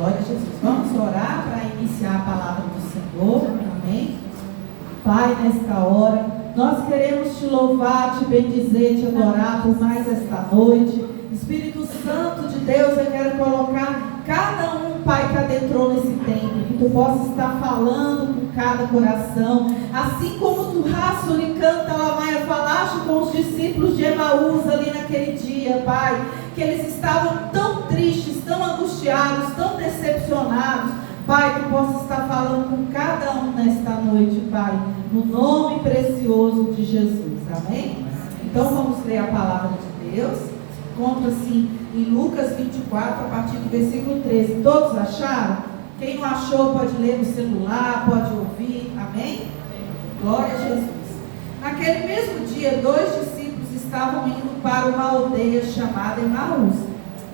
Glória a Jesus. Vamos orar para iniciar a palavra do Senhor. Amém. Pai, nesta hora, nós queremos te louvar, te bendizer, te adorar por mais esta noite. Espírito Santo de Deus, eu quero colocar cada um, Pai, que adentrou nesse templo, que tu possa estar falando com cada coração, assim como tu, Rasul e canta, Lamaia, falaste com os discípulos de Emaús ali naquele dia, Pai, que eles estavam tão tristes, tão angustiados, tão decepcionados. Pai, tu possa estar falando com cada um nesta noite, Pai, no nome precioso de Jesus, amém? Então vamos ler a palavra de Deus. Encontra-se em Lucas 24, a partir do versículo 13. Todos acharam? Quem não achou pode ler no celular, pode ouvir, amém? Glória a Jesus. Naquele mesmo dia, 2 discípulos estavam indo para uma aldeia chamada Emaús,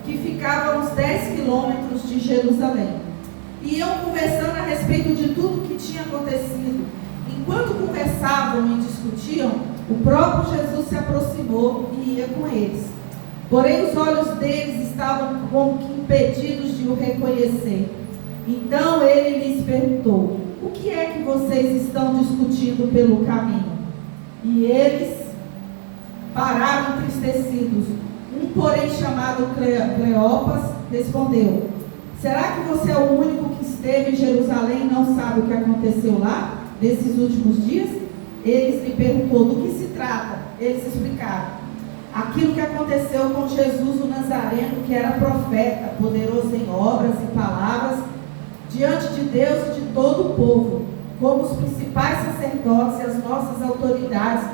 que ficava a uns 10 quilômetros de Jerusalém. E iam conversando a respeito de tudo que tinha acontecido. Enquanto conversavam e discutiam, o próprio Jesus se aproximou e ia com eles. Porém, os olhos deles estavam como que impedidos de o reconhecer. Então ele lhes perguntou: o que é que vocês estão discutindo pelo caminho? E eles pararam entristecidos. Um, porém, chamado Cleopas, respondeu: será que você é o único que esteve em Jerusalém e não sabe o que aconteceu lá, nesses últimos dias? Eles lhe perguntou: do que se trata? Eles explicaram: aquilo que aconteceu com Jesus o Nazareno, que era profeta, poderoso em obras e palavras, diante de Deus e de todo o povo, como os principais sacerdotes e as nossas autoridades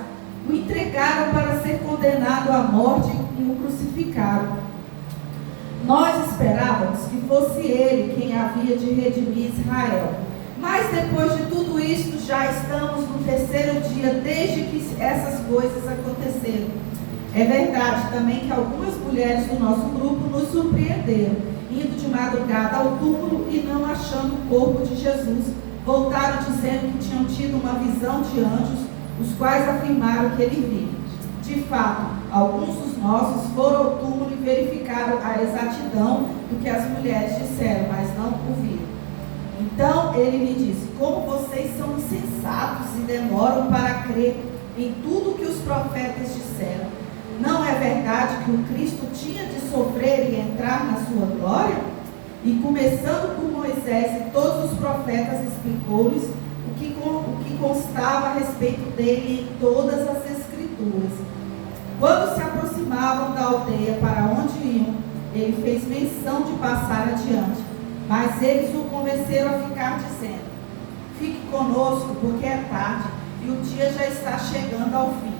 o entregaram para ser condenado à morte e o crucificaram. Nós esperávamos que fosse ele quem havia de redimir Israel. Mas depois de tudo isto, já estamos no 3º dia desde que essas coisas aconteceram. É verdade também que algumas mulheres do nosso grupo nos surpreenderam, indo de madrugada ao túmulo e não achando o corpo de Jesus. Voltaram dizendo que tinham tido uma visão de anjos, os quais afirmaram que ele vive. De fato, alguns dos nossos foram ao túmulo e verificaram a exatidão do que as mulheres disseram, mas não o viram. Então ele lhe disse: como vocês são insensatos e demoram para crer em tudo que os profetas disseram. Não é verdade que o Cristo tinha de sofrer e entrar na sua glória? E começando por Moisés e todos os profetas, explicou-lhes o que constava a respeito dele em todas as Escrituras. Quando se aproximavam da aldeia para onde iam, ele fez menção de passar adiante. Mas eles o convenceram a ficar, dizendo: fique conosco, porque é tarde e o dia já está chegando ao fim.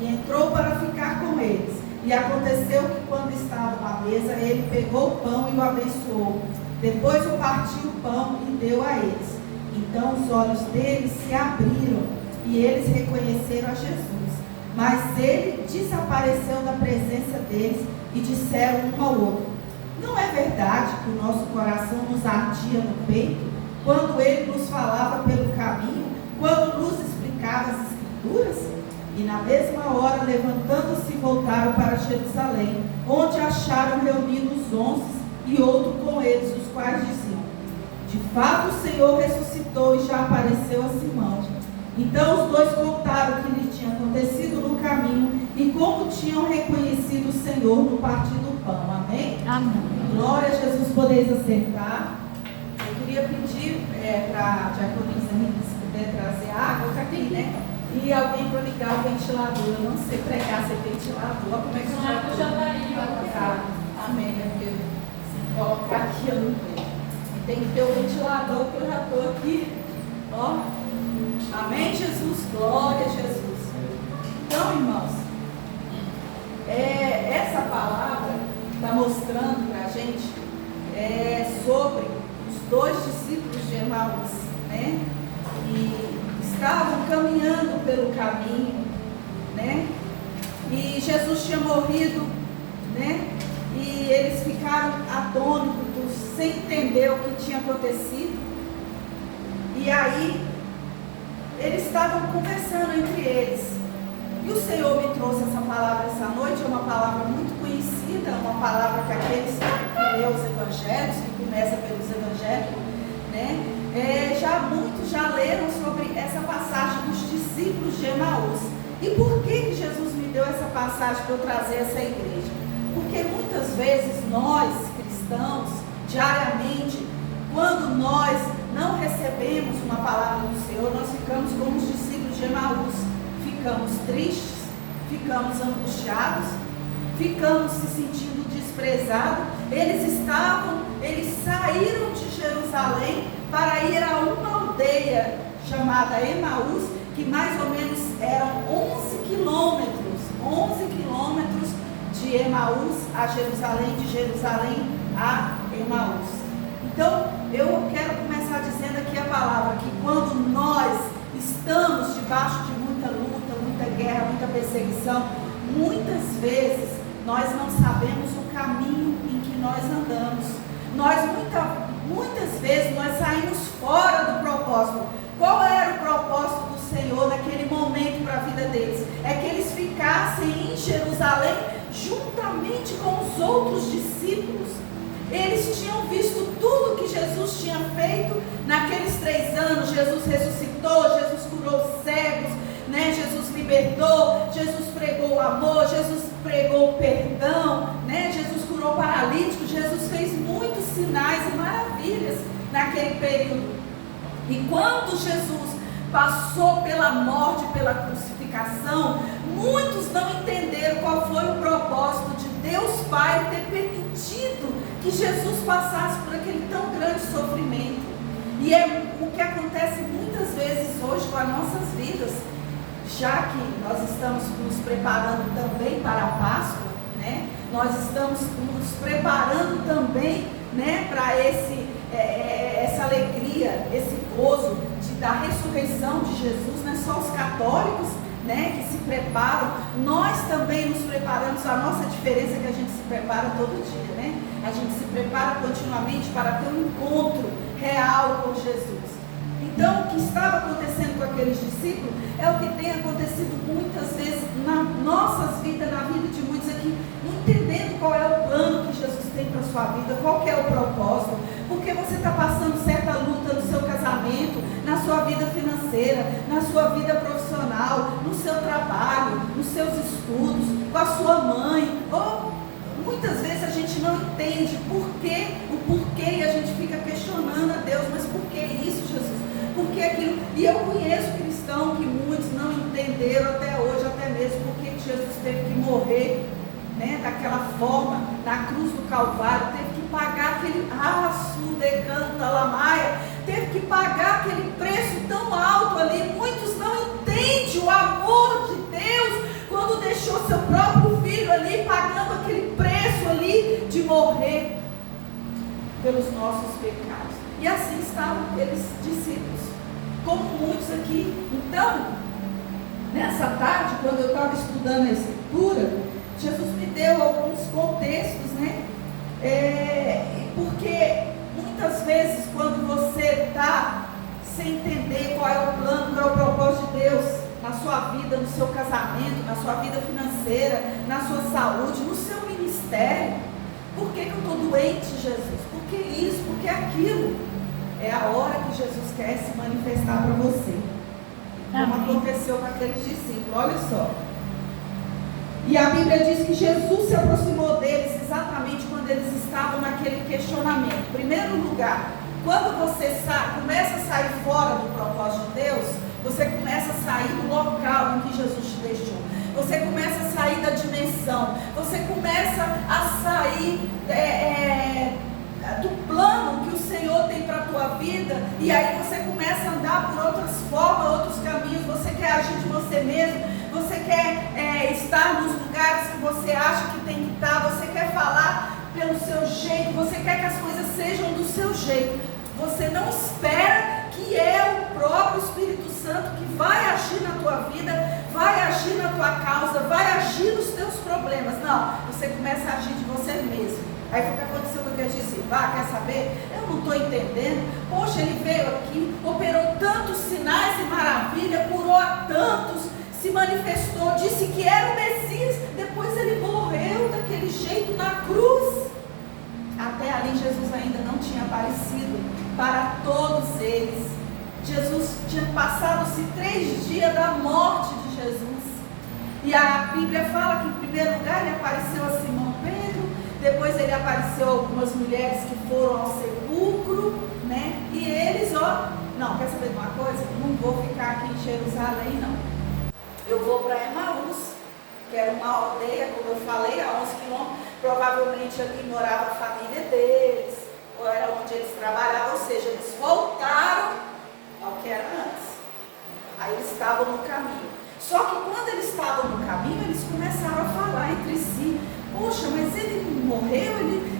E entrou para ficar com eles. E aconteceu que, quando estavam à mesa, ele pegou o pão e o abençoou. Depois o partiu o pão e deu a eles. Então os olhos deles se abriram e eles reconheceram a Jesus. Mas ele desapareceu da presença deles e disseram um ao outro: não é verdade que o nosso coração nos ardia no peito, quando ele nos falava pelo caminho, quando nos explicava as Escrituras? E na mesma hora, levantando-se, voltaram para Jerusalém, onde acharam reunidos os 11 e outro com eles, os quais diziam: de fato o Senhor ressuscitou e já apareceu a Simão. Então os dois contaram o que lhes tinha acontecido no caminho e como tinham reconhecido o Senhor no partir do pão. Amém? Amém. Glória a Jesus. Podeis assentar. Eu queria pedir para a diaconisa, se puder trazer água, está aqui, né? E alguém para ligar o ventilador. Eu não sei pregar sem ventilador. Como é que eu já está? Amém. Porque se colocar aqui eu não vejo. E tem que ter o ventilador, que eu já estou aqui. Ó. Amém, Jesus? Glória a Jesus. Então, irmãos, essa palavra está mostrando para a gente sobre os 2 discípulos de Emaús, né? E estavam caminhando pelo caminho, né? E Jesus tinha morrido, né? E eles ficaram atônitos, sem entender o que tinha acontecido. E aí, eles estavam conversando entre eles. E o Senhor me trouxe essa palavra essa noite. É uma palavra muito conhecida, uma palavra que aqueles que lê os evangelhos, que começa pelos evangelhos, né? Muitos já leram sobre essa passagem dos discípulos de Emaús. E por que Jesus me deu essa passagem para eu trazer essa igreja? Porque muitas vezes nós, cristãos, diariamente, quando nós não recebemos uma palavra do Senhor, nós ficamos como os discípulos de Emaús. Ficamos tristes, ficamos angustiados, ficamos se sentindo desprezados. Eles saíram de Jerusalém para ir a uma aldeia chamada Emaús, que mais ou menos eram 11 quilômetros de Emaús a Jerusalém, de Jerusalém a Emaús. Então, eu quero começar dizendo aqui a palavra, que quando nós estamos debaixo de muita luta, muita guerra, muita perseguição, muitas vezes nós não sabemos o caminho em que nós andamos. Muitas vezes nós saímos fora do propósito. Qual era o propósito do Senhor naquele momento para a vida deles? É que eles ficassem em Jerusalém juntamente com os outros discípulos. Eles tinham visto tudo que Jesus tinha feito naqueles 3 anos. Jesus ressuscitou, Jesus curou cegos, né? Jesus libertou, Jesus pregou o amor, Jesus pregou o perdão, né? Jesus curou paralíticos, Jesus fez muitos sinais e maravilhas naquele período. E quando Jesus passou pela morte, pela crucificação, muitos não entenderam qual foi o propósito de Deus Pai ter permitido que Jesus passasse por aquele tão grande sofrimento. E é o que acontece muitas vezes hoje com as nossas vidas, já que nós estamos nos preparando também para a Páscoa, né? Nós estamos nos preparando também, né, para essa alegria, esse gozo da ressurreição de Jesus. Não é só os católicos, né, que se preparam, nós também nos preparamos. A nossa diferença é que a gente se prepara todo dia, né? A gente se prepara continuamente para ter um encontro real com Jesus. Então, o que estava acontecendo com aqueles discípulos é o que tem acontecido muitas vezes nas nossas vidas, na vida de muitos aqui, não entendendo qual é o plano que Jesus tem para a sua vida, qual que é o propósito, porque você está passando certa luta no seu casamento, na sua vida financeira, na sua vida profissional, no seu trabalho, nos seus estudos, com a sua mãe, ou muitas vezes a gente não entende o porquê, e a gente fica questionando a Deus, mas por que isso, Jesus? Por que aquilo? E eu conheço cristãos que muitos não entenderam até hoje, até mesmo porque Jesus teve que morrer, né, daquela forma, na cruz do Calvário, teve que pagar aquele teve que pagar aquele preço tão alto ali. Muitos não entendem o amor de Deus quando deixou seu próprio filho ali, pagando aquele preço ali de morrer pelos nossos pecados. E assim estavam aqueles discípulos, como muitos aqui. Então, nessa tarde, quando eu estava estudando a Escritura, Jesus me deu alguns contextos, né? Porque muitas vezes, quando você está sem entender qual é o plano, qual é o propósito de Deus na sua vida, no seu casamento, na sua vida financeira, na sua saúde, no seu ministério, por que eu estou doente, Jesus? Por que isso? Por que aquilo? É a hora que Jesus quer se manifestar para você. Como aconteceu com aqueles discípulos, olha só. E a Bíblia diz que Jesus se aproximou deles exatamente quando eles estavam naquele questionamento. Em primeiro lugar, quando você começa a sair fora do propósito de Deus, você começa a sair do local em que Jesus te deixou. Você começa a sair da dimensão. Você começa a sair do plano que o Senhor tem para a tua vida. E aí você começa a andar por outras formas, outros caminhos. Você quer agir de você mesmo. Você quer estar nos lugares que você acha que tem que estar. Você quer falar pelo seu jeito. Você quer que as coisas sejam do seu jeito. Você não espera que é o próprio Espírito Santo que vai agir na tua vida, vai agir na tua causa, vai agir nos teus problemas. Não, você começa a agir de você mesmo. Aí foi o que aconteceu com aquele discípulo. Quer saber? Eu não estou entendendo. Poxa, ele veio aqui, operou tantos sinais e maravilha, curou a tantos, se manifestou, disse que era o Messias. Depois ele morreu daquele jeito na cruz. Até Ali Jesus ainda não tinha aparecido para todos eles. Jesus tinha passado-se 3 dias da morte de Jesus. E a Bíblia fala que em primeiro lugar ele apareceu a Simão Pedro, depois ele apareceu a algumas mulheres que foram ao sepulcro, né? E eles, não, quer saber de uma coisa? Não vou ficar aqui em Jerusalém, não. Eu vou para Emaús, que era uma aldeia, como eu falei, a 11 quilômetros. Provavelmente ali morava a família deles, ou era onde eles trabalhavam, ou seja, eles voltaram ao que era antes. Aí eles estavam no caminho. Só que quando eles estavam no caminho, eles começaram a falar entre si: poxa, mas ele morreu,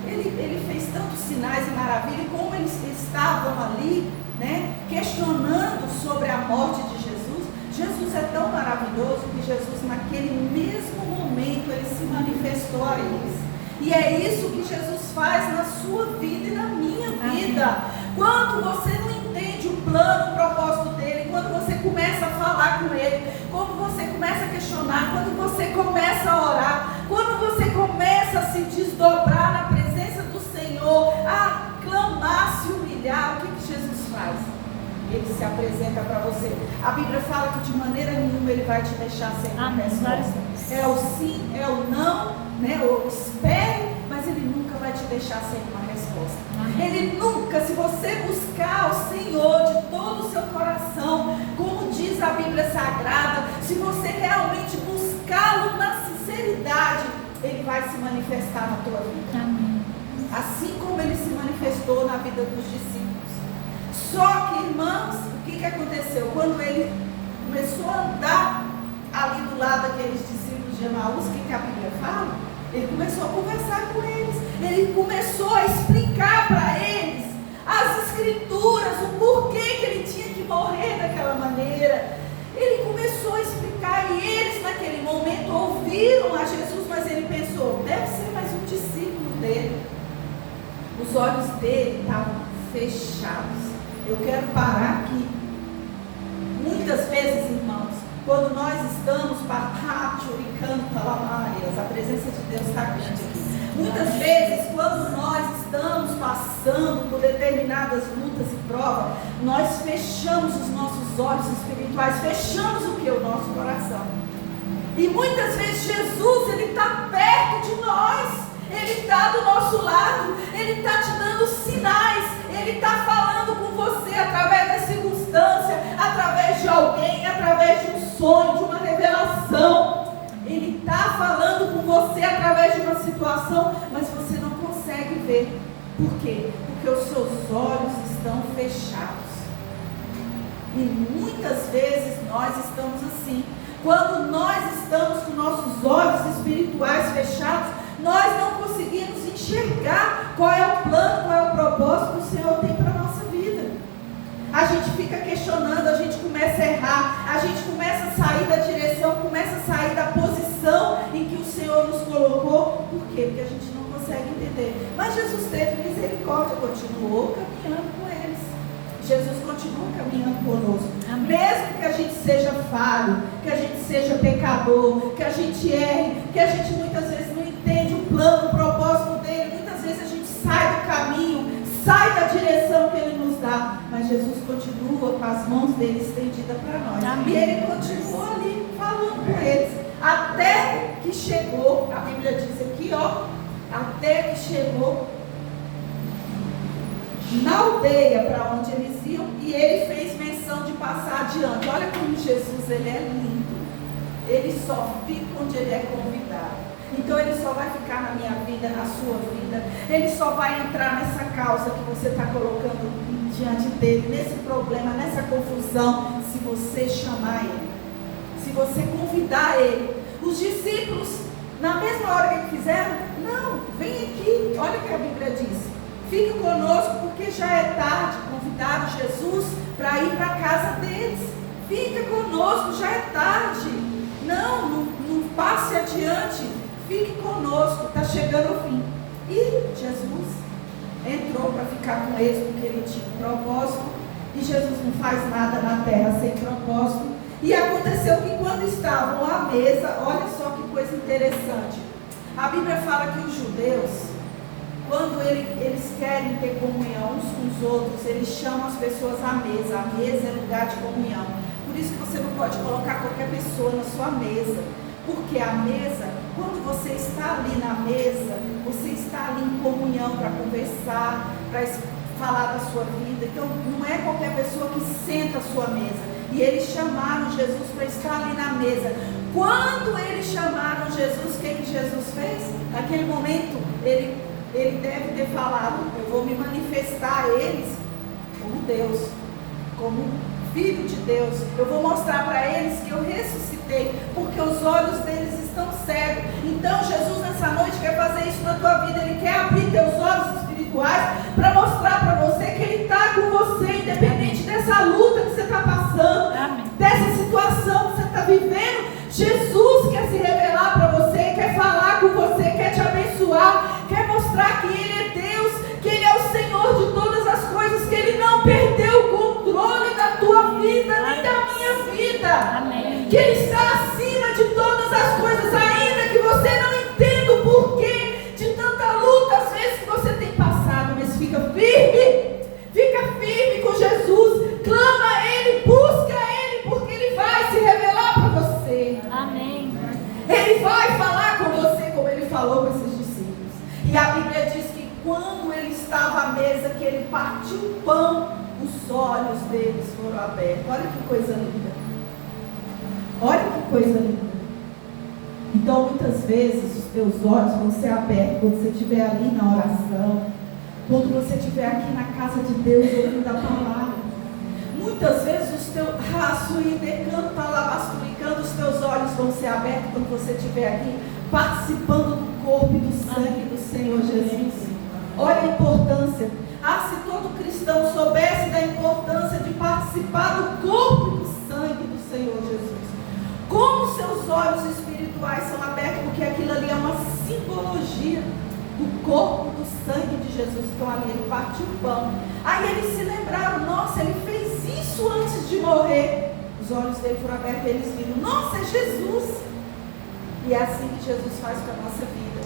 ele fez tantos sinais e maravilhas, como eles estavam ali, né, questionando sobre a morte de Jesus. Jesus é tão maravilhoso que Jesus, naquele mesmo momento, ele se manifestou a eles. E é isso que Jesus faz na sua vida e na minha vida. Quando você não entende o plano, o propósito dele, quando você começa a falar com ele, quando você começa a questionar, quando você começa a orar, quando você começa a se desdobrar na presença do Senhor, a clamar, se humilhar, o que Jesus faz? Ele se apresenta para você. A Bíblia fala que de maneira nenhuma ele vai te deixar sem uma resposta. É o sim, é o não, né? O espere, mas ele nunca vai te deixar sem uma resposta. Ele nunca, se você buscar o Senhor de todo o seu coração, como diz a Bíblia Sagrada, se você realmente buscá-lo na sinceridade, ele vai se manifestar na tua vida. Amém. Assim como ele se manifestou na vida dos discípulos. Só que, irmãos, o que aconteceu? Quando ele começou a andar ali do lado daqueles discípulos de Emaús, o que a Bíblia fala? Ele começou a conversar com eles. Ele começou a explicar para eles as escrituras, o porquê que ele tinha que morrer daquela maneira. Ele começou a explicar e eles naquele momento ouviram a Jesus, mas ele pensou, deve ser mais um discípulo dele. Os olhos dele estavam fechados. Eu quero parar aqui. Muitas vezes, irmãos, quando nós estamos parratio e canta lamaias, a presença de Deus está grande aqui. Muitas vezes, quando nós estamos passando por determinadas lutas e provas, nós fechamos os nossos olhos espirituais, fechamos o que? O nosso coração. E muitas vezes Jesus, ele está perto de nós. Ele está do nosso lado, Ele está te dando sinais, Ele está falando com você através da circunstância, através de alguém, através de um sonho, de uma revelação. Ele está falando com você através de uma situação, mas você não consegue ver. Por quê? Porque os seus olhos estão fechados. E muitas vezes nós estamos assim. Quando nós estamos com nossos olhos espirituais fechados, nós não conseguimos enxergar qual é o plano, qual é o propósito que o Senhor tem para a nossa vida. A gente fica questionando, a gente começa a errar, a gente começa a sair da direção, começa a sair da posição em que o Senhor nos colocou. Por quê? Porque a gente não consegue entender. Mas Jesus teve misericórdia, continuou caminhando com eles. Jesus continua caminhando conosco. Amém. Mesmo que a gente seja falho, que a gente seja pecador, que a gente erre, que a gente muitas vezes não entende o plano, o propósito dele, muitas vezes a gente sai do caminho, sai da direção que ele nos dá, mas Jesus continua com as mãos dele estendidas para nós. Amém. E ele continua ali falando com eles, até que chegou, a Bíblia diz aqui, até que chegou na aldeia para onde eles iam, e ele fez menção de passar adiante. Olha como Jesus, ele é lindo. Ele só fica onde ele é convidado. Então ele só vai ficar na minha vida, na sua vida. Ele só vai entrar nessa causa que você está colocando diante dele, nesse problema, nessa confusão, se você chamar ele, se você convidar ele. Os discípulos, na mesma hora que fizeram, não, vem aqui, olha o que a Bíblia diz. Fique conosco porque já é tarde. Convidaram Jesus para ir para a casa deles. Fica conosco, já é tarde. Não passe adiante. Fique conosco, está chegando o fim. E Jesus entrou para ficar com eles porque ele tinha um propósito. E Jesus não faz nada na terra sem propósito. E aconteceu que quando estavam à mesa, olha só que coisa interessante. A Bíblia fala que os judeus, quando eles querem ter comunhão uns com os outros, eles chamam as pessoas à mesa. A mesa é lugar de comunhão. Por isso que você não pode colocar qualquer pessoa na sua mesa. Porque a mesa, quando você está ali na mesa, você está ali em comunhão para conversar, para falar da sua vida. Então não é qualquer pessoa que senta à sua mesa. E eles chamaram Jesus para estar ali na mesa. Quando eles chamaram Jesus, o que Jesus fez? Naquele momento, ele deve ter falado: eu vou me manifestar a eles como Deus, como Filho de Deus. Eu vou mostrar para eles que eu ressuscitei, porque os olhos deles estão cegos. Então Jesus nessa noite quer fazer isso na tua vida. Ele quer abrir teus olhos espirituais para mostrar para você que Ele está com você, independente dessa luta que você está passando, dessa situação que você está vivendo. Jesus quer se revelar para você, quer falar com você, quer te abençoar, quer mostrar que Ele é Deus, que Ele é o Senhor de todas as coisas, que Ele não perdeu o controle da tua vida, nem da minha vida. Amém. Que Ele está acima de todas as coisas, ainda que você não entenda o porquê de tanta luta, às vezes, que você tem passado, mas fica firme com Jesus, clama a Ele, busca Ele, porque Ele vai se revelar para você. Amém. Ele vai falar com você como Ele falou com esses discípulos. E a Bíblia diz que quando Ele estava à mesa, que Ele partiu o pão, os olhos deles foram abertos. Olha que coisa linda. Olha que coisa linda. Então muitas vezes os teus olhos vão ser abertos quando você estiver ali na oração, quando você estiver aqui na casa de Deus ouvindo a palavra. Muitas vezes os teus os teus olhos vão ser abertos quando você estiver aqui participando do corpo e do sangue do Senhor Jesus. Olha a importância. Se todo cristão soubesse da importância de participar do corpo e do sangue do Senhor Jesus. Como seus olhos espirituais são abertos, porque aquilo ali é uma simbologia do corpo, do sangue de Jesus. Então ali ele partiu o pão. Aí eles se lembraram: nossa, ele fez isso antes de morrer. Os olhos dele foram abertos e eles viram: nossa, é Jesus. E é assim que Jesus faz com a nossa vida.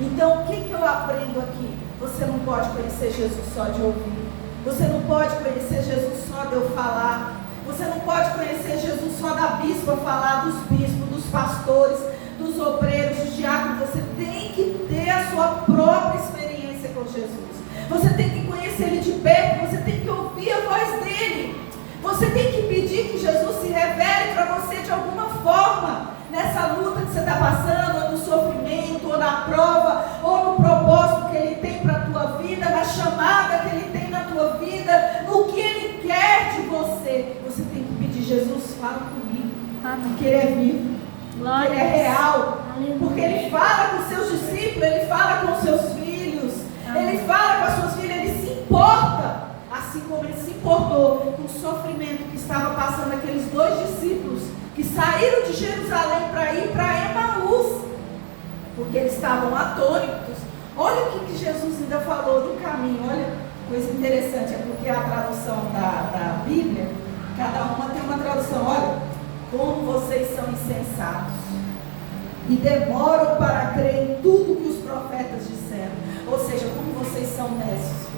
Então o que eu aprendo aqui? Você não pode conhecer Jesus só de ouvir. Você não pode conhecer Jesus só de eu falar. Você não pode conhecer Jesus só da bispa falar, dos bispos, dos pastores, dos obreiros, dos diáconos. Você tem que ter a sua própria experiência com Jesus. Você tem que conhecer Ele de perto. Você tem que ouvir a voz dEle. Você tem que pedir que Jesus se revele para você de alguma forma, nessa luta que você está passando, ou no sofrimento, ou na prova, ou no propósito que Ele tem para a tua vida, na chamada que Ele tem na tua vida, no que Ele quer de você. Você tem que pedir: Jesus, fala comigo. Porque Ele é vivo, porque Ele é real, porque Ele fala com os seus discípulos, Ele fala com os seus filhos, Ele fala com as suas filhas, Ele se importa. Assim como Ele se importou com o sofrimento que estava passando aqueles dois discípulos que saíram de Jerusalém para ir para Emaús, porque eles estavam atônitos. Olha o que Jesus ainda falou no caminho. Olha, coisa interessante, é porque a tradução da Bíblia, cada uma tem uma tradução. Olha, como vocês são insensatos e demoram para crer em tudo que os profetas disseram. Ou seja, como vocês são nessos.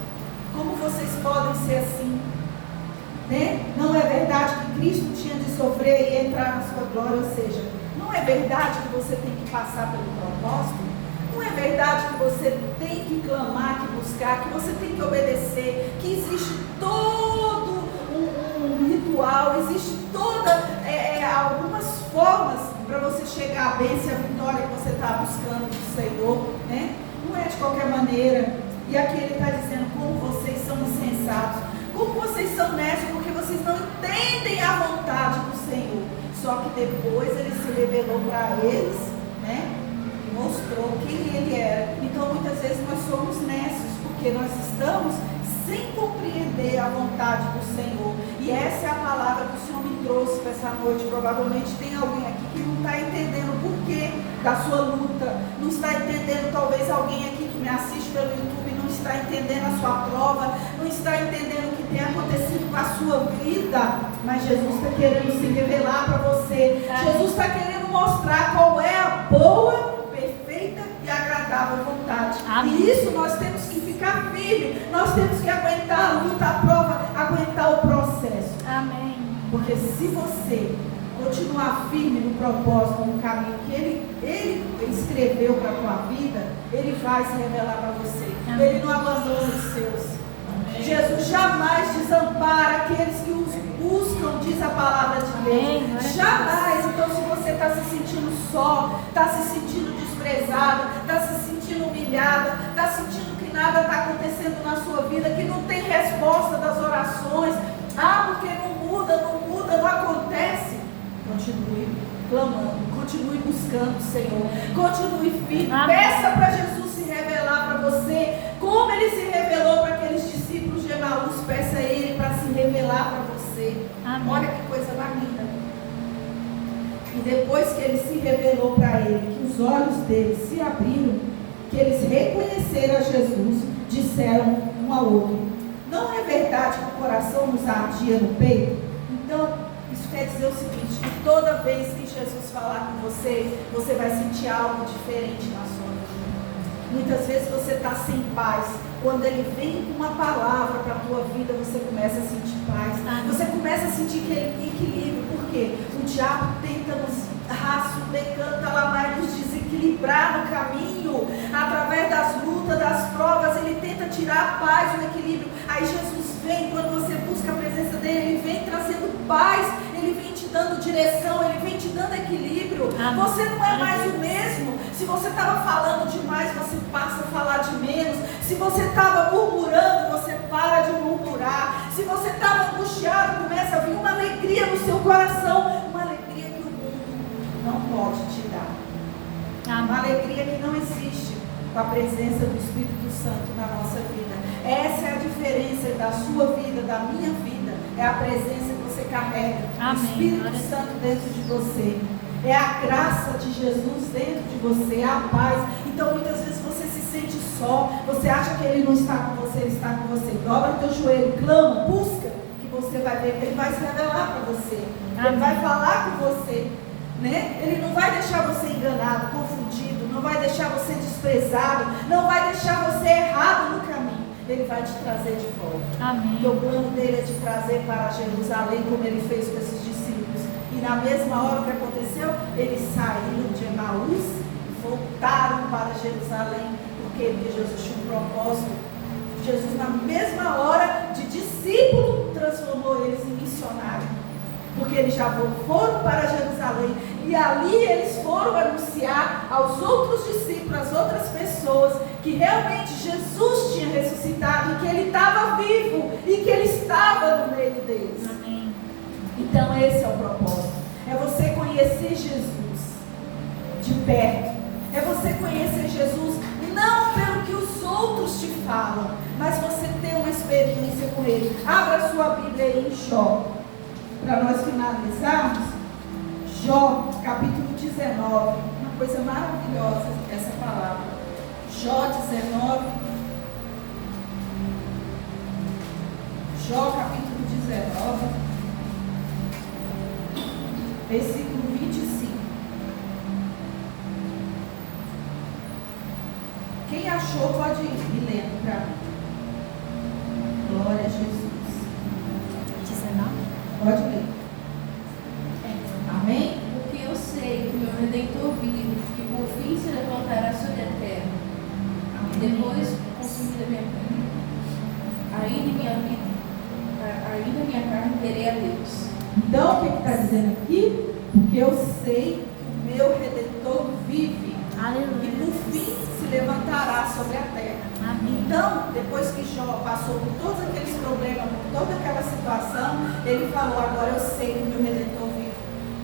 Como vocês podem ser assim? Né? Não é verdade que Cristo tinha de sofrer e entrar na sua glória? Ou seja, não é verdade que você tem que passar pelo propósito? Não é verdade que você tem que clamar, que buscar, que você tem que obedecer, que existe todo um ritual, existe algumas formas para você chegar à bênção e à vitória que você está buscando do Senhor, né? Não é de qualquer maneira. E aqui ele está dizendo: como vocês são insensatos, como vocês são nessos, porque vocês não entendem a vontade do Senhor. Só que depois Ele se revelou para eles, né? E mostrou quem Ele era. Então muitas vezes nós somos nessos, porque nós estamos sem compreender a vontade do Senhor. E essa é a palavra que o Senhor me trouxe para essa noite. Provavelmente tem alguém aqui que não está entendendo o porquê da sua luta, não está entendendo, talvez alguém aqui que me assiste pelo YouTube não está entendendo a sua prova, não está entendendo o que tem acontecido com a sua vida, mas Jesus está querendo se revelar para você. Jesus está querendo mostrar qual é a boa, perfeita e agradável agradável vontade. Amém. E isso nós temos que ficar firme, nós temos que aguentar a luta, a prova, aguentar o processo. Amém. Porque se você continuar firme no propósito, no caminho que Ele escreveu para a tua vida, Ele vai se revelar para você. Amém. Ele não abandona os seus. Jesus jamais desampara aqueles que os buscam, diz a palavra de Deus. Amém. Jamais. Então, se você está se sentindo só, está se sentindo desprezado, está se sentindo humilhada, está sentindo que nada está acontecendo na sua vida, que não tem resposta das orações, porque não acontece, continue clamando, continue buscando o Senhor, continue firme, Amém. peça para Jesus se revelar para você, como Ele se revelou para aqueles discípulos de Emaús, peça a Ele para se revelar para você. Amém. Olha que coisa mais linda. E depois que Ele se revelou para ele, que os olhos deles se abriram, que eles reconheceram a Jesus, disseram um ao outro: não é verdade que o coração nos ardia no peito? Então, isso quer dizer o seguinte, que toda vez que Jesus falar com você, você vai sentir algo diferente na sua vida. Muitas vezes você está sem paz. Quando Ele vem com uma palavra para a tua vida, você começa a sentir paz. Você começa a sentir aquele equilíbrio. Por quê? O diabo tenta nos nos desequilibrar no caminho, através das lutas, das provas. Ele tenta tirar a paz, o equilíbrio. Aí Jesus vem, quando você busca a presença dele, Ele vem trazendo paz, Ele vem te dando direção, Ele vem te dando equilíbrio. Amém. Você não é mais o mesmo. Se você estava falando demais, você passa a falar de menos. Se você estava murmurando, você para de murmurar. Se você estava angustiado, começa a vir uma alegria no seu coração, uma alegria que o mundo não pode te dar. Uma alegria que não existe com a presença do Espírito Santo na nossa vida. Essa é a diferença da sua vida, da minha vida. É a presença que você carrega. Amém. O Espírito Santo dentro de você. É a graça de Jesus dentro de você. É a paz. Então muitas vezes você se sente só. Você acha que Ele não está com você, Ele está com você. Dobra o teu joelho, clama, busca, que você vai ver que Ele vai se revelar para você. Ele vai falar com você. Né? Ele não vai deixar você enganado, confundido, não vai deixar você desprezado, não vai deixar você errado no caminho. Ele vai te trazer de volta. Amém. Porque o plano dele é te trazer para Jerusalém, como ele fez com esses discípulos. E na mesma hora que aconteceu, eles saíram de Emaús e voltaram para Jerusalém. Por quê? Porque Jesus tinha um propósito. Jesus, na mesma hora de discípulo, transformou eles em missionários. Porque eles já foram para Jerusalém e ali eles foram anunciar aos outros discípulos, às outras pessoas, que realmente Jesus tinha ressuscitado, que Ele estava vivo e que Ele estava no meio deles. Amém. Então esse é o propósito, é você conhecer Jesus de perto, é você conhecer Jesus não pelo que os outros te falam, mas você ter uma experiência com Ele. Abra sua Bíblia aí em Jó. Para nós finalizarmos, Jó, capítulo 19, uma coisa maravilhosa essa palavra. Jó 19, Jó capítulo 19, versículo 25. Quem achou pode ir lendo para mim. Glória a Jesus. 19. Pode ler. Amém? Porque eu sei que meu Redentor vive, que por fim se levantará sobre a terra. E depois consumida minha carne, ainda minha carne terei a Deus. Então, o que está dizendo aqui? Porque eu sei que o meu Redentor vive. Aleluia. E por fim se levantará sobre a terra. Amém. Então, depois que Jó passou por todos aqueles problemas, por toda aquela situação, ele falou: agora eu sei que o meu Redentor vive.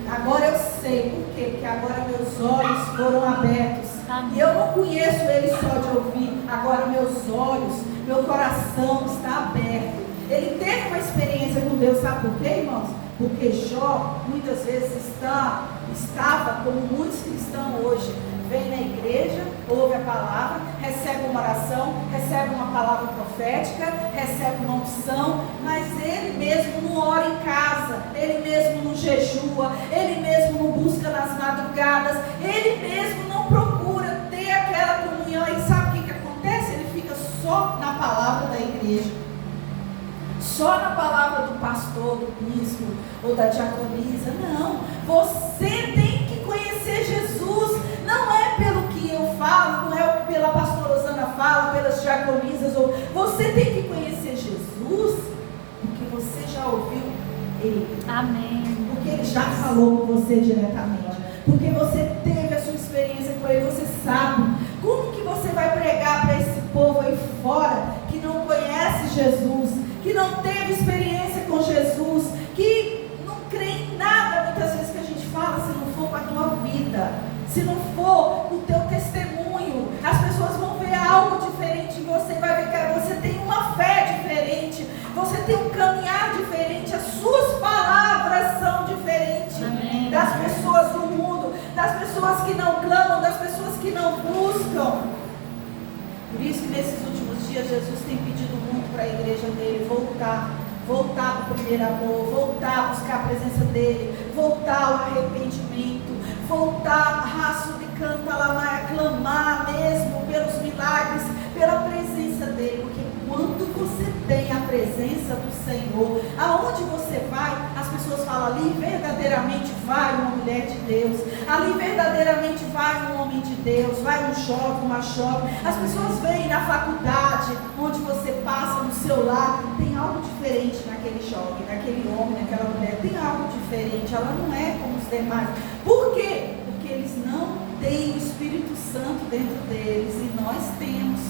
Agora eu sei. Por quê? Porque agora meus olhos foram abertos. Amém. E eu não conheço ele só de ouvir. Agora meus olhos, meu coração está aberto. Ele teve uma experiência com Deus. Sabe por quê, irmãos? Porque Jó muitas vezes estava como muitos cristãos hoje. Vem na igreja, ouve a palavra, recebe uma oração, recebe uma palavra profética, recebe uma unção, mas ele mesmo não ora em casa, ele mesmo não jejua, ele mesmo não busca nas madrugadas, ele mesmo não procura ter aquela comunhão, só na palavra do pastor, do bispo ou da diaconisa. Não, você tem que conhecer Jesus. Não é pelo que eu falo, não é pela pastora Osana fala, pelas diaconisas. Você tem que conhecer Jesus porque você já ouviu Ele. Amém. Porque Ele já falou com você diretamente. Porque você teve a sua experiência com Ele, você sabe. Como que você vai pregar para esse povo aí fora que não conhece Jesus, que não teve experiência com Jesus, que não crê em nada, muitas vezes que a gente fala, se não for com a tua vida, se não for o teu testemunho, as pessoas vão ver algo diferente em você, vai ver que você tem uma fé diferente, você tem um caminhar diferente, as suas palavras são diferentes. Amém. Das pessoas do mundo, das pessoas que não clamam, das pessoas que não buscam. Por isso que nesses últimos dias Jesus tem pedido muito para a igreja dele voltar para o primeiro amor, voltar a buscar a presença dele, voltar ao arrependimento, voltar raço de cantalamar, clamar mesmo pelos milagres, pela presença dele, porque quando você tem a presença do Senhor, aonde você vai, as pessoas falam, ali verdadeiramente vai uma mulher de Deus, ali verdadeiramente vai um homem de Deus, vai um jovem, uma jovem. As pessoas veem na faculdade, onde você passa, no seu lar, tem algo diferente naquele jovem, naquele homem, naquela mulher, tem algo diferente, ela não é como os demais. Por quê? Porque eles não têm o Espírito Santo dentro deles e nós temos.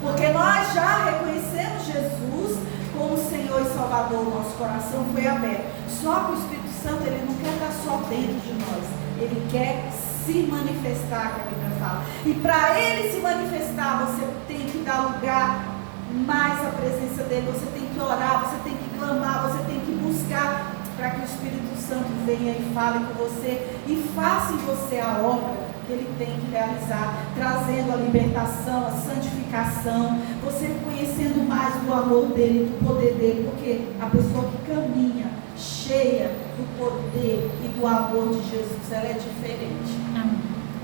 Porque nós já reconhecemos Jesus como Senhor e Salvador, o nosso coração foi aberto. Só que o Espírito Santo, ele não quer estar só dentro de nós, ele quer se manifestar, que a Bíblia fala. E para ele se manifestar, você tem que dar lugar mais à presença dele, você tem que orar, você tem que clamar, você tem que buscar, para que o Espírito Santo venha e fale com você e faça em você a obra que ele tem que realizar, trazendo a libertação, a santificação, você conhecendo mais do amor dele, do poder dele, porque a pessoa que caminha cheia do poder e do amor de Jesus, ela é diferente.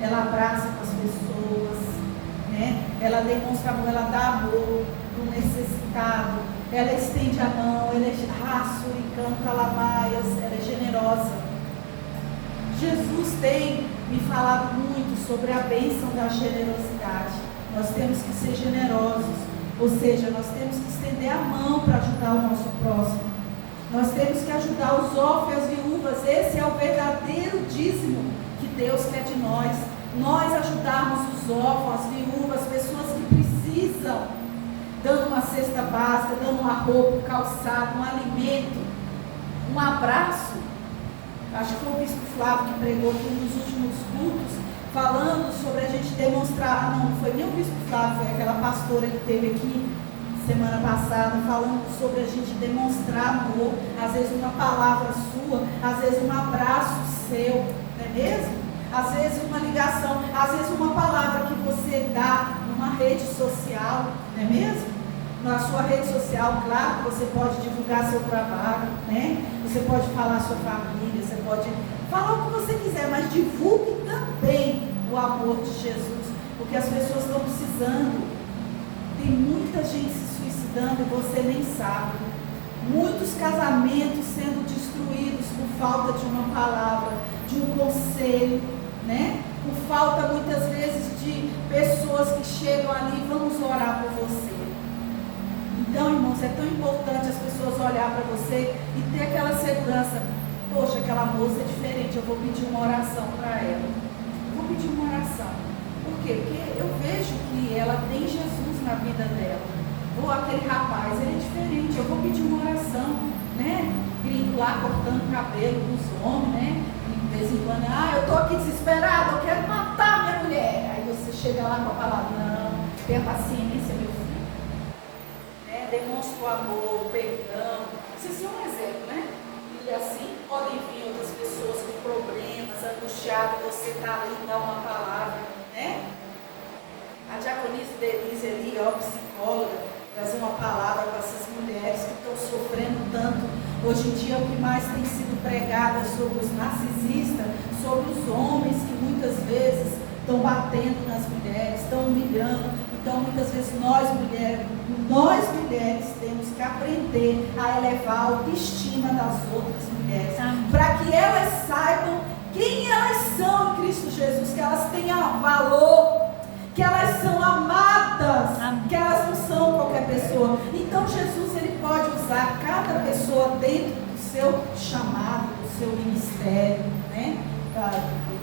Ela abraça com as pessoas, né? Ela demonstra amor, ela dá amor pro necessitado, ela estende a mão, ela é raço e canta lamaias, ela é generosa. Jesus tem me falado muito sobre a bênção da generosidade. Nós temos que ser generosos, ou seja, nós temos que estender a mão para ajudar o nosso próximo. Nós temos que ajudar os órfãos e as viúvas. Esse é o verdadeiro dízimo que Deus quer de nós. Nós ajudarmos os órfãos, as viúvas, pessoas que precisam, dando uma cesta básica, dando uma roupa, um calçado, um alimento, um abraço. Acho que foi o bispo Flávio que pregou aqui nos últimos cultos, falando sobre a gente demonstrar, não foi nem o bispo Flávio, foi aquela pastora que esteve aqui semana passada, falando sobre a gente demonstrar amor, às vezes uma palavra sua, às vezes um abraço seu, não é mesmo? Às vezes uma ligação, às vezes uma palavra que você dá numa rede social, não é mesmo? Na sua rede social, claro que você pode divulgar seu trabalho, né? Você pode falar a sua família, você pode falar o que você quiser, mas divulgue também o amor de Jesus, porque as pessoas estão precisando. Tem muita gente se suicidando e você nem sabe. Muitos casamentos sendo destruídos por falta de uma palavra, de um conselho, né? Por falta muitas vezes de pessoas que chegam ali, vamos orar por você. Então, irmãos, é tão importante as pessoas olhar para você e ter aquela segurança. Poxa, aquela moça é diferente, eu vou pedir uma oração para ela. Vou pedir uma oração. Por quê? Porque eu vejo que ela tem Jesus na vida dela. Ou aquele rapaz, ele é diferente, eu vou pedir uma oração, né? Gringo lá cortando o cabelo dos homens, né? E de vez em quando, eu estou aqui desesperado, eu quero matar minha mulher. Aí você chega lá com a palavra, não, tenha paciência, meu filho. Demonstra o amor, o perdão. Vocês são um exemplo, né? E assim podem vir outras pessoas com problemas, angustiadas, você está ali e dá uma palavra, né? A diaconisa Denise ali, psicóloga, trazer uma palavra para essas mulheres que estão sofrendo tanto. Hoje em dia o que mais tem sido pregado é sobre os narcisistas, sobre os homens que muitas vezes estão batendo nas mulheres, estão humilhando. Então, muitas vezes nós mulheres temos que aprender a elevar a autoestima das outras mulheres, para que elas saibam quem elas são em Cristo Jesus, que elas tenham valor, que elas são amadas, que elas não são qualquer pessoa. Então Jesus, ele pode usar cada pessoa dentro do seu chamado, do seu ministério, né?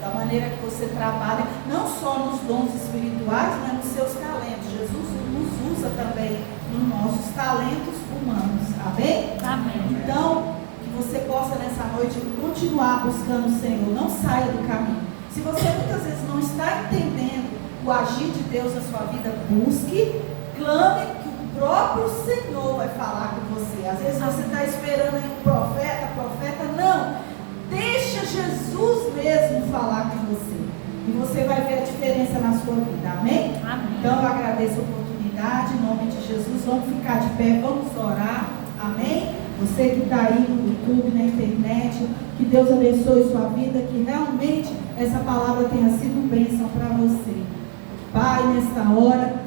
Da maneira que você trabalha, não só nos dons espirituais, mas nos seus talentos. Jesus nos usa também nos nossos talentos humanos, amém? Amém. Então, que você possa nessa noite continuar buscando o Senhor, não saia do caminho. Se você muitas vezes não está entendendo o agir de Deus na sua vida, busque, clame, que o próprio Senhor vai falar com você. Às vezes você está esperando aí um profeta, não. Deixa Jesus mesmo falar com você. E você vai ver a diferença na sua vida. Amém? Amém. Então eu agradeço a oportunidade. Em nome de Jesus. Vamos ficar de pé. Vamos orar. Amém? Você que está aí no YouTube, na internet. Que Deus abençoe sua vida. Que realmente essa palavra tenha sido bênção para você. Pai, nesta hora.